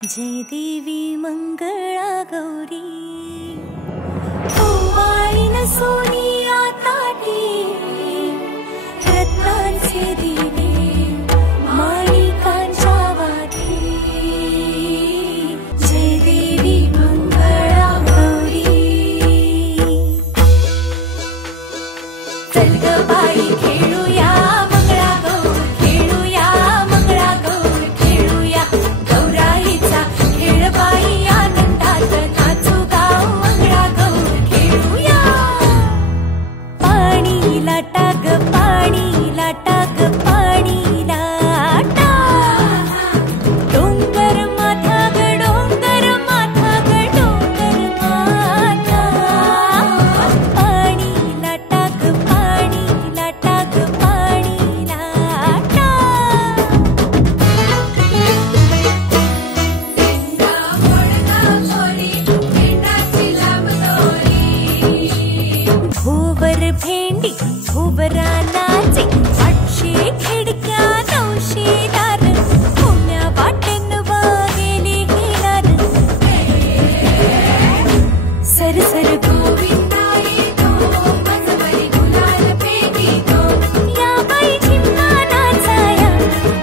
जय देवी मंगळा गौरी ओवाळीन सोनिया ताटी रत्नांचे दिवे माणिकांच्या वाटी जय देवी मंगळा गौरी चल ग बाई खेळूया मंगळागौर खेळूया मंगळागौर खेळूया गौराईचा खेळ बाई आनंदात नाचू गाव मंगळागौर खेळूया पाणी लाटा ग पाणी लाटा ग पाणी लाटा डोंगर माथा ग डोंगर माथा ग डोंगर माथा पाणी लाटा ग पाणी लाटा ग पाणी लाटा भोवर भेंडी भोवरा नाचे 800 खिडक्या 900 दार पुण्या वाटेन वागेली हिलार सर सर गोविंदाई गो मनवरी गुलाल पेगी गो या बाई झिम्मा नाचाया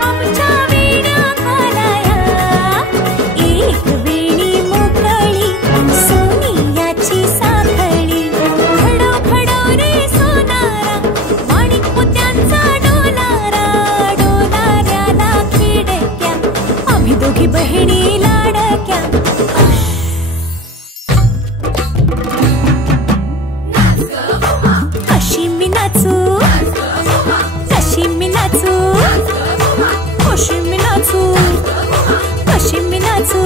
आमच्या वेण्या घालाया एक वेणी मोकळी सोनियाची साखळी खडो खडो रे सोनारा माणिक मोत्यांचा डोलारा डोलाऱ्याला खिडक्या आम्ही दोघी बहिणी लाडक्या कशी मी नाचू कशी मी नाचू कशी मी नाचू कशी मी नाचू